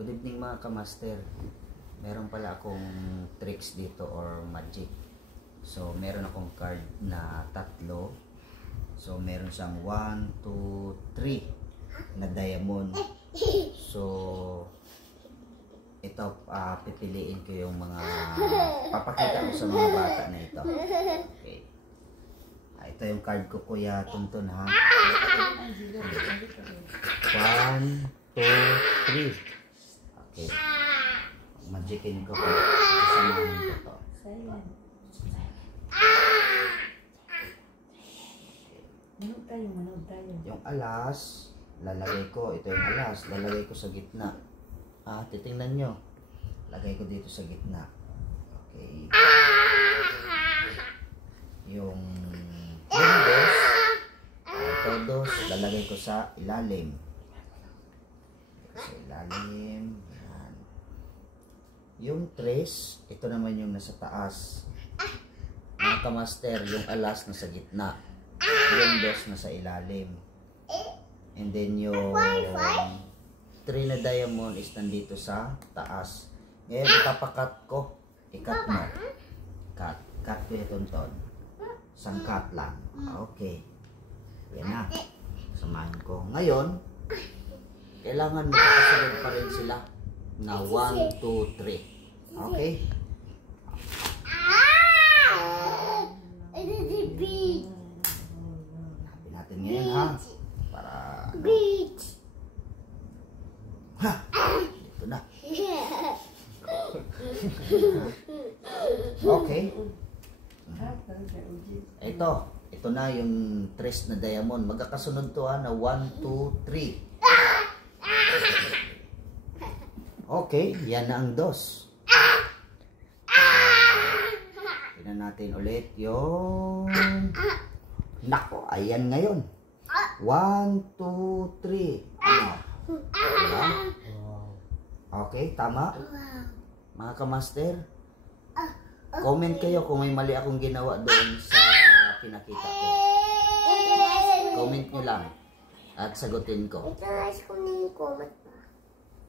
Good evening mga kamaster. Meron pala akong tricks dito or magic. So meron akong card na tatlo. So meron siyang 1, 2, 3 na diamond. So ito pipiliin ko yung mga papakita ko sa mga bata na ito. Okay. Ito yung card ko, Kuya Tuntun, ha. 1, 2, 3. Okay. Magicin ko po. Samahin ko to. Manood tayo. Yung alas, lalagay ko. Ito yung alas, lalagay ko sa gitna. Titingnan nyo. Lagay ko dito sa gitna. Okay. Yung dos, ito dos, lalagay ko sa ilalim. Sa ilalim. Yan. Yung tres, ito naman yung nasa taas. Mga kamaster, yung alas nasa gitna. Yung dos nasa ilalim. And then yung 3 na diamond is nandito sa taas. Ngayon, ipapakat ko. Ikat mo. Cut. Cut ko yung tonton. Isang cut lang. Okay. Yan na. Samahin ko. Ngayon, kailangan makakasunod pa rin sila na 1, 2, 3. Okay? Hanapin natin ngayon, ha? Para... Ha! Dito na. Okay. Ito na yung tres na diamond. Magkakasunod to, ha, na 1, 2, 3. Okay, yan na ang dos. Tignan natin ulit yung... Nako, ayan ngayon. 1, 2, 3. Ano? Diba? Okay, tama? Mga kamaster, comment kayo kung may mali akong ginawa doon sa pinakita ko. Comment nyo lang at sagutin ko. Ito, ko na yung comment.